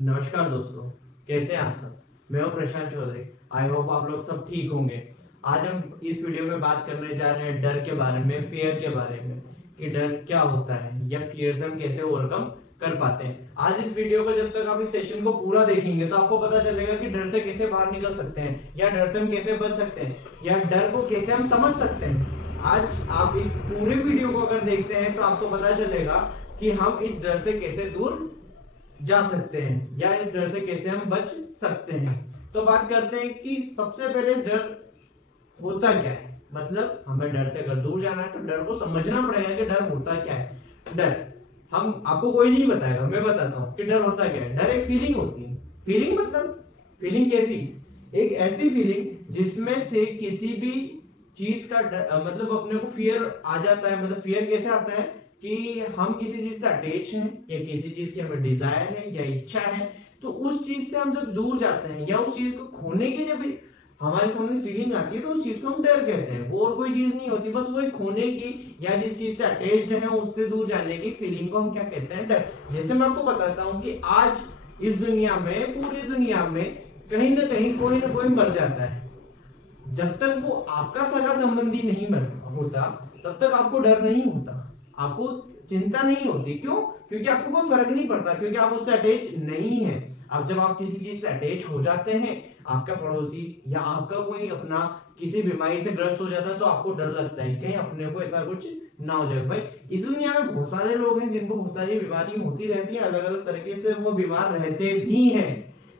नमस्कार दोस्तों, कैसे हैं आप सब। मैं हूं प्रशांत चौधरी। आई होप आप लोग सब ठीक होंगे। आज हम इस वीडियो में बात करने जा रहे हैं डर के बारे में, फियर के बारे में कि डर क्या होता है या फियर से हम कैसे ओवरकम कर पाते हैं। आज इस वीडियो को जब तक आप इस सेशन को पूरा देखेंगे तो आपको पता चलेगा कि डर से कैसे बाहर निकल सकते हैं या डर से हम कैसे बच सकते हैं या डर को कैसे हम समझ सकते हैं। आज आप इस पूरे वीडियो को अगर देखते हैं तो आपको पता चलेगा कि हम इस डर से कैसे दूर जा सकते हैं या इस डर से कैसे हम बच सकते हैं। तो बात करते हैं कि सबसे पहले डर होता क्या है, मतलब हमें डर से अगर दूर जाना है तो डर को समझना पड़ेगा कि डर होता क्या है। डर हम आपको कोई नहीं बताएगा, मैं बताता हूँ कि डर होता क्या है। डर एक फीलिंग होती है। फीलिंग मतलब फीलिंग कैसी, एक ऐसी फीलिंग जिसमें से किसी भी चीज का मतलब अपने को फियर आ जाता है। मतलब फियर कैसे आता है कि हम किसी चीज से अटैच हैं या किसी चीज की हमें डिजायर है या इच्छा है, तो उस चीज से हम जब दूर जाते हैं या उस चीज को खोने की जब हमारे सामने फीलिंग आती है तो उस चीज को हम डर कहते हैं। वो और कोई चीज नहीं होती, बस वो एक खोने की या जिस चीज से अटैच है उससे दूर जाने की फीलिंग को हम क्या कहते हैं, डर। जैसे मैं आपको बताता हूँ कि आज इस दुनिया में, पूरी दुनिया में कहीं ना कहीं कोई ना कोई मर जाता है। जब तक वो आपका सगा संबंधी नहीं होता तब तक आपको डर नहीं होता, आपको चिंता नहीं होती। क्यों? क्योंकि आपको कोई फर्क नहीं पड़ता, क्योंकि आप उससे अटैच नहीं है। अब जब आप किसी चीज से अटैच हो जाते हैं, आपका पड़ोसी या आपका कोई अपना किसी बीमारी से ग्रस्त हो जाता है तो आपको डर लगता है कहीं अपने को ऐसा कुछ ना हो जाए। भाई इस दुनिया में बहुत सारे लोग हैं जिनको बहुत सारी बीमारी होती रहती है, अलग अलग तरीके से वो बीमार रहते भी हैं,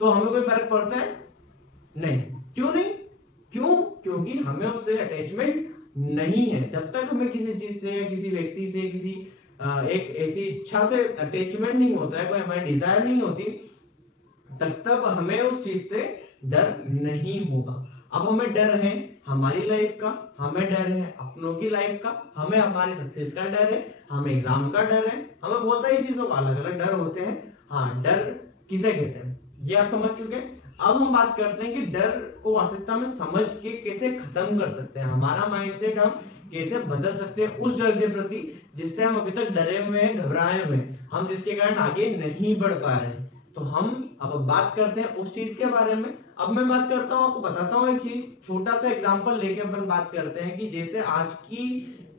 तो हमें कोई फर्क पड़ता है नहीं। क्यों नहीं? क्यों? क्योंकि हमें उससे अटैचमेंट नहीं है। जब तक हमें किसी चीज से या किसी व्यक्ति से किसी एक ऐसी इच्छा से अटैचमेंट नहीं होता है, कोई हमारी डिजायर नहीं होती, तब हमें उस चीज से डर नहीं होगा। अब हमें डर है हमारी लाइफ का, हमें डर है अपनों की लाइफ का, हमें हमारे सक्सेस का डर है, हमें एग्जाम का डर है, हमें बहुत सारी चीजों का अलग अलग डर होते हैं। हाँ, डर किसे कहते हैं ये आप समझ चुके हैं। अब हम बात करते हैं कि डर को वास्तविकता में समझ के कैसे खत्म कर सकते हैं, हमारा माइंडसेट हम कैसे बदल सकते हैं उस डर के प्रति जिससे हम अभी तक डरे हुए हैं, घबराए हुए हैं, हम जिसके कारण आगे नहीं बढ़ पा रहे हैं। तो हम अब बात करते हैं उस चीज के बारे में। अब मैं बात करता हूँ, आपको बताता हूँ एक चीज, छोटा सा एग्जांपल लेके अपन बात करते हैं कि जैसे आज की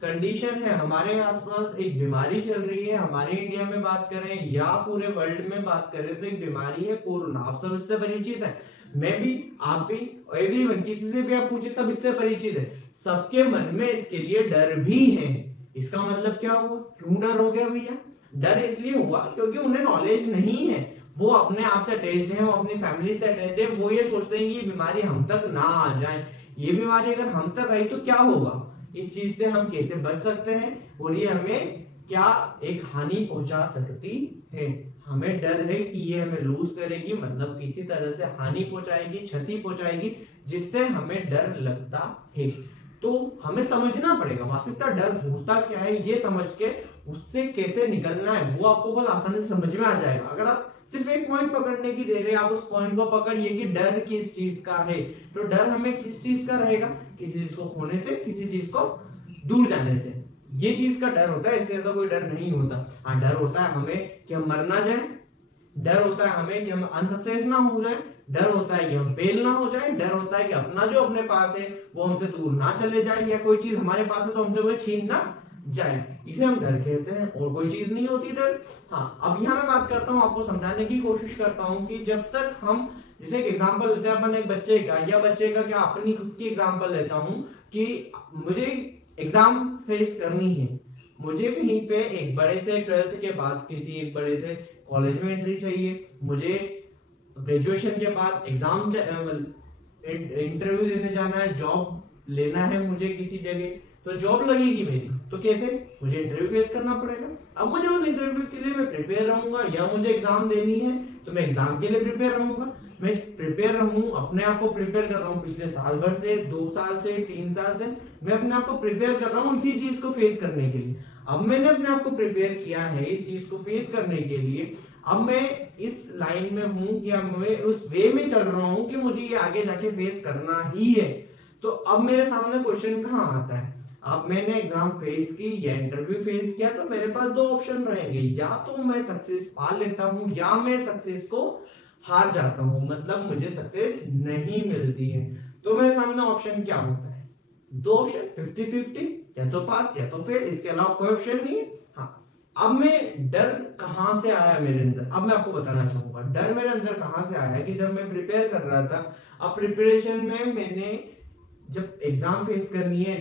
कंडीशन है, हमारे आसपास एक बीमारी चल रही है, हमारे इंडिया में बात करें या पूरे वर्ल्ड में बात करें तो एक बीमारी है कोरोना। आप सब इससे परिचित है, मैं भी, आप भी, एवरीवन, किसी से भी आप पूछे सब इससे परिचित है। सबके मन में इसके लिए डर भी है। इसका मतलब क्या हुआ? क्यों डर हो गया भैया? डर इसलिए हुआ क्योंकि उन्हें नॉलेज नहीं है, वो अपने आप से अटैच है, वो अपनी फैमिली से अटैच है, वो ये सोचते हैं कि ये बीमारी हम तक ना आ जाए, ये बीमारी अगर हम तक आई तो क्या होगा, इस चीज से हम कैसे बच सकते हैं और ये हमें क्या एक हानि पहुंचा सकती है। हमें डर है कि ये हमें लूज करेगी, मतलब किसी तरह से हानि पहुंचाएगी, क्षति पहुंचाएगी, जिससे हमें डर लगता है। तो हमें समझना पड़ेगा वास्तविकता डर होता क्या है, ये समझ के उससे कैसे निकलना है वो आपको बहुत आसानी से समझ में आ जाएगा। अगर आप सिर्फ एक पॉइंट पकड़ने की देर है, आप उस पॉइंट को पकड़िए कि डर किस चीज का है। तो डर हमें किस चीज का रहेगा? किसी चीज को खोने से, किसी चीज को दूर जाने से, ये चीज का डर होता है। इससे ज्यादा कोई डर नहीं होता। हाँ, डर होता है हमें कि हम मर ना जाए, डर होता है हमें कि हम अनसक्सेस ना हो जाए, डर होता है कि हम फेल ना हो जाए, डर होता है कि अपना जो अपने पास है वो हमसे दूर ना चले जाए, या कोई चीज हमारे पास है तो हमसे वो छीन ना जाए, इसे हम डर कहते हैं, और कोई चीज नहीं होती डर। हाँ, अब यहाँ मैं बात करता हूँ, आपको समझाने की कोशिश करता हूँ कि जब तक हम, जैसे एक एग्जाम्पल लेते हैं अपन एक बच्चे का, या बच्चे का क्या, अपनी खुद की एग्जाम्पल लेता हूँ कि मुझे एग्जाम फेस करनी है, मुझे कहीं पे एक बड़े से 12th के बाद किसी एक बड़े से कॉलेज में एंट्री चाहिए, मुझे ग्रेजुएशन के बाद एग्जाम इंटरव्यू देने जाना है, जॉब लेना है मुझे किसी जगह, तो जॉब लगेगी मेरी, तो कैसे? मुझे इंटरव्यू फेस करना पड़ेगा। अब मुझे उस इंटरव्यू के लिए मैं प्रिपेयर रहूंगा, या मुझे एग्जाम देनी है तो मैं एग्जाम के लिए प्रिपेयर रहूंगा। मैं प्रिपेयर रहूं, अपने आप को प्रिपेयर कर रहा हूँ पिछले साल भर से, 2 साल से, 3 साल से मैं अपने आप को प्रिपेयर कर रहा हूँ इसी चीज को फेस करने के लिए। अब मैंने अपने आप को प्रिपेयर किया है इस चीज को फेस करने के लिए, अब मैं इस लाइन में हूँ कि अब मैं उस वे में चल रहा हूँ कि मुझे ये आगे जाके फेस करना ही है। तो अब मेरे सामने क्वेश्चन कहाँ आता है? अब मैंने एग्जाम फेस की या इंटरव्यू फेस किया तो मेरे पास दो ऑप्शन रहेंगे, या तो मैं सक्सेस पा लेता हूँ या मैं सक्सेस को हार जाता हूँ, मतलब मुझे सक्सेस नहीं मिलती है। तो मेरे सामने ऑप्शन क्या होता है, दो ऑप्शन 50-50, या तो पास या तो फेल, इसके अलावा कोई ऑप्शन नहीं है। हाँ, अब मैं डर कहाँ से आया मेरे अंदर, अब मैं आपको बताना चाहूंगा डर मेरे अंदर कहाँ से आया कि जब मैं प्रिपेयर कर रहा था, अब प्रिपरेशन में मैंने जब एग्जाम फेस करनी है,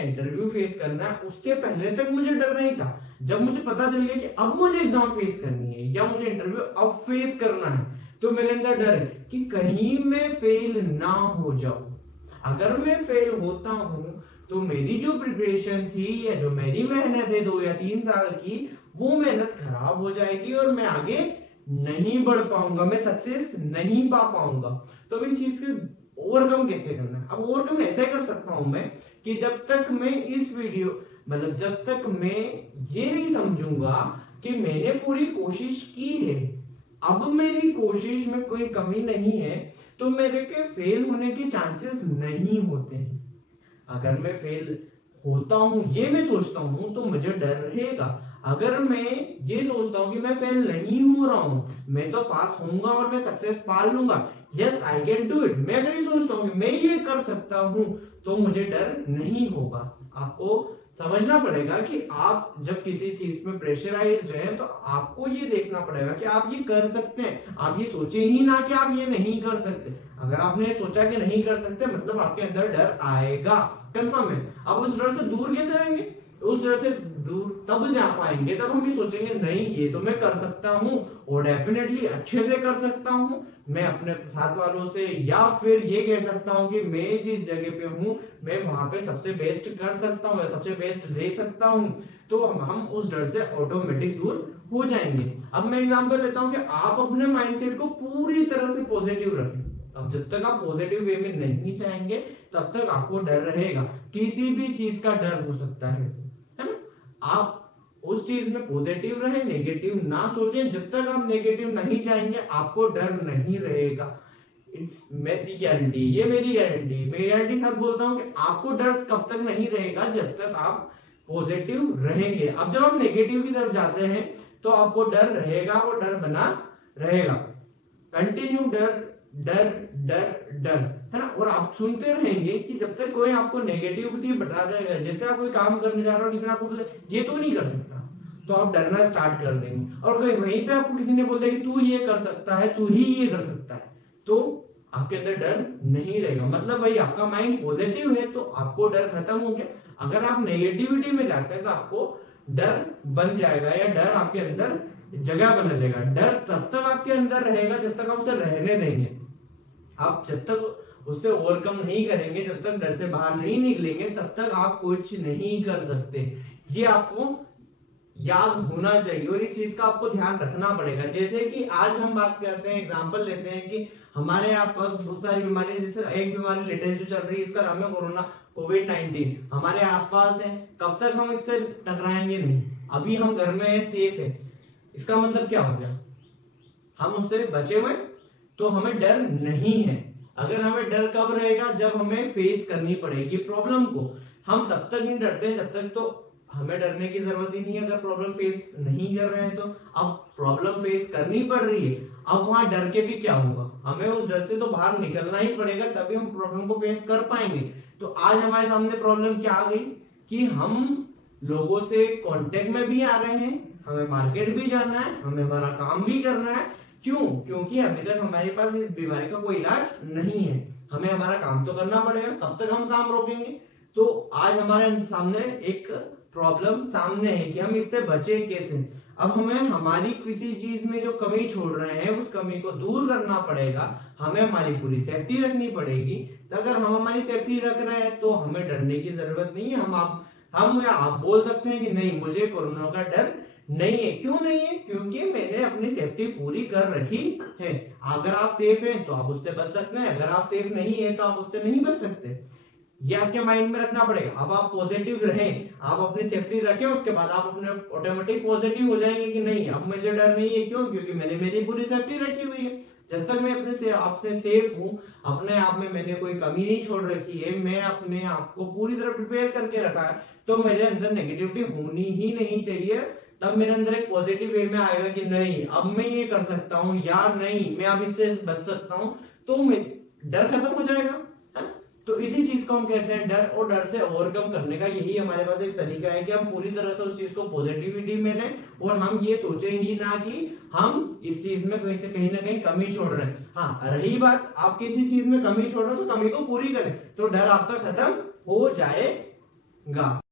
इंटरव्यू फेस करना है, उसके पहले तक मुझे डर नहीं था। जब मुझे पता चल गया कि अब मुझे एग्जाम फेस करनी है या मुझे इंटरव्यू अब फेस करना है, तो मेरे अंदर डर है कि कहीं मैं फेल ना हो जाऊं। अगर मैं फेल होता हूं तो मेरी जो प्रिपरेशन थी या जो मेरी मेहनत है 2 या 3 साल की, वो मेहनत खराब हो जाएगी और मैं आगे नहीं बढ़ पाऊंगा, मैं सक्सेस नहीं पा पाऊंगा। तो इस चीज को ओवरकम कैसे करना है, अब ओवरकम ऐसे कर सकता हूं मैं कि जब तक मैं इस वीडियो मतलब जब तक मैं ये नहीं समझूंगा कि मैंने पूरी कोशिश की है, अब मेरी कोशिश में कोई कमी नहीं है, तो मेरे के फेल होने के चांसेस नहीं होते हैं। अगर मैं फेल होता हूं ये मैं सोचता हूं तो मुझे डर रहेगा। अगर मैं ये सोचता हूं कि मैं फेल नहीं हो रहा हूं, मैं तो पास होऊंगा और मैं सक्सेस पा लूंगा, yes I can do it, मैं अगर ये सोचता हूं कि मैं ये कर सकता हूं, तो मुझे डर नहीं होगा। आपको समझना पड़ेगा कि आप जब किसी चीज में प्रेशराइज्ड हैं तो आपको ये देखना पड़ेगा कि आप ये कर सकते हैं। आप ये सोचे ही ना कि आप ये नहीं कर सकते। अगर आपने सोचा कि नहीं कर सकते, मतलब आपके अंदर डर आएगा, कंफर्म है। अब उस डर से दूर कैसे रहेंगे, उस डर से दूर तब जा पाएंगे जब हम ये सोचेंगे नहीं ये तो मैं कर सकता हूँ और डेफिनेटली अच्छे से कर सकता हूँ, मैं अपने साथ वालों से, या फिर ये कह सकता हूँ कि मैं जिस जगह पे हूँ मैं वहां पे सबसे बेस्ट कर सकता हूँ, सबसे बेस्ट दे सकता हूँ। तो हम उस डर से ऑटोमेटिक दूर हो जाएंगे। अब मैं एग्जांपल लेता हूँ कि आप अपने माइंडसेट को पूरी तरह से पॉजिटिव रखें। अब जब तक आप पॉजिटिव वे में नहीं जाएंगे तब तक आपको डर रहेगा, किसी भी चीज का डर हो सकता है ना। आप उस चीज में पॉजिटिव रहे, नेगेटिव ना सोचें। जब तक आप नेगेटिव नहीं जाएंगे आपको डर नहीं रहेगा। मेरी गारंटी, ये मेरी गारंटी, मैं गारंटी साथ बोलता हूँ कि आपको डर कब तक नहीं रहेगा, जब तक आप पॉजिटिव रहेंगे। अब जब आप नेगेटिव की तरफ जाते हैं तो आपको डर रहेगा, वो डर बना रहेगा, कंटिन्यू डर डर डर डर, है ना। और आप सुनते रहेंगे कि जब तक कोई आपको नेगेटिविटी बता देगा, जैसे आप कोई काम करने जा रहे हो, लेकिन आपको ये तो नहीं कर सकता, तो आप डरना स्टार्ट कर देंगे। और वहीं पे आपको किसी ने बोल दिया कि तू ये कर सकता है, तू ही ये कर सकता है, तो आपके अंदर डर नहीं रहेगा। मतलब भाई आपका माइंड पॉजिटिव है तो आपको डर खत्म हो गया। अगर आप नेगेटिविटी में जाते हैं तो आपको डर बन जाएगा, या डर आपके अंदर जगह बना लेगा। डर तब तक आपके अंदर रहेगा जब तक आप उसे रहने देंगे। आप जब तक उससे ओवरकम नहीं करेंगे, जब तक डर से बाहर नहीं निकलेंगे, तब तक आप कुछ नहीं कर सकते। ये आपको याद होना चाहिए और इस चीज का आपको ध्यान रखना पड़ेगा। जैसे कि आज हम बात करते हैं, एग्जांपल लेते हैं कि हमारे आसपास बहुत सारी बीमारी, जैसे एक बीमारी लेटेस्ट जो चल रही है इसका नाम है कोरोना, कोविड-19 हमारे आसपास है। कब तक हम इससे टकराएंगे नहीं, अभी हम घर में है, सेफ है, इसका मतलब क्या हो गया, हम उससे बचे हुए, तो हमें डर नहीं है। अगर हमें डर कब रहेगा, जब हमें फेस करनी पड़ेगी प्रॉब्लम को। हम तब तक नहीं डरते जब तक, तो हमें डरने की जरूरत ही नहीं है अगर प्रॉब्लम फेस नहीं कर रहे हैं तो। अब प्रॉब्लम फेस करनी पड़ रही है, अब वहां डर के भी क्या होगा, हमें उस डर से तो बाहर निकलना ही पड़ेगा, तभी हम प्रॉब्लम को फेस कर पाएंगे। तो आज हमारे सामने प्रॉब्लम क्या आ गई कि हम लोगों से कांटेक्ट में भी आ रहे हैं, हमें मार्केट भी जाना है, हमें हमारा काम भी करना है। क्यों? क्योंकि अभी तक हमारे पास इस बीमारी का कोई इलाज नहीं है। हमें हमारा काम तो करना पड़ेगा, तब तक हम काम रोकेंगे। तो आज हमारे सामने एक प्रॉब्लम सामने है कि हम इससे बचे कैसे। अब हमें हमारी किसी चीज में जो कमी छोड़ रहे हैं उस कमी को दूर करना पड़ेगा, हमें हमारी पूरी सेफ्टी रखनी पड़ेगी। तो अगर हम हमारी सेफ्टी रख रहे हैं तो हमें डरने की जरूरत नहीं है। आप बोल सकते हैं कि नहीं मुझे कोरोना का डर नहीं है। क्यों नहीं है? क्योंकि मैंने अपनी सेफ्टी पूरी कर रखी है। अगर आप सेफ हैं तो आप उससे बच सकते हैं, अगर आप सेफ नहीं है तो आप उससे नहीं बच सकते। ये आपके माइंड में रखना पड़ेगा। अब आप पॉजिटिव रहें, आप अपनी सेफ्टी रखें, उसके बाद आप अपने ऑटोमेटिक पॉजिटिव हो जाएंगे कि नहीं अब मुझे डर नहीं है। क्यों? क्योंकि मैंने मेरी पूरी सेफ्टी रखी हुई है। जब तक मैं अपने से आपसे सेफ हूँ, अपने आप में मैंने कोई कमी नहीं छोड़ रखी है, मैं अपने आप को पूरी तरह प्रिपेयर करके रखा है, तो मेरे अंदर नेगेटिविटी होनी ही नहीं चाहिए। तब मेरे अंदर एक पॉजिटिव वे में आएगा कि नहीं अब मैं ये कर सकता हूँ, या नहीं मैं अब इससे बच सकता हूँ, तो मैं डर खत्म हो जाएगा, है? तो इसी चीज को हम कहते हैं डर, और डर से ओवरकम करने का यही हमारे पास एक तरीका है कि हम पूरी तरह से उस चीज को पॉजिटिविटी में लें, और हम ये सोचें ही ना कि हम इस चीज में कहीं ना कहीं कमी छोड़ रहे हैं। हाँ, रही बात आप किसी चीज में कमी छोड़ रहे हो तो कमी को पूरी करें, तो डर आपका खत्म हो जाएगा।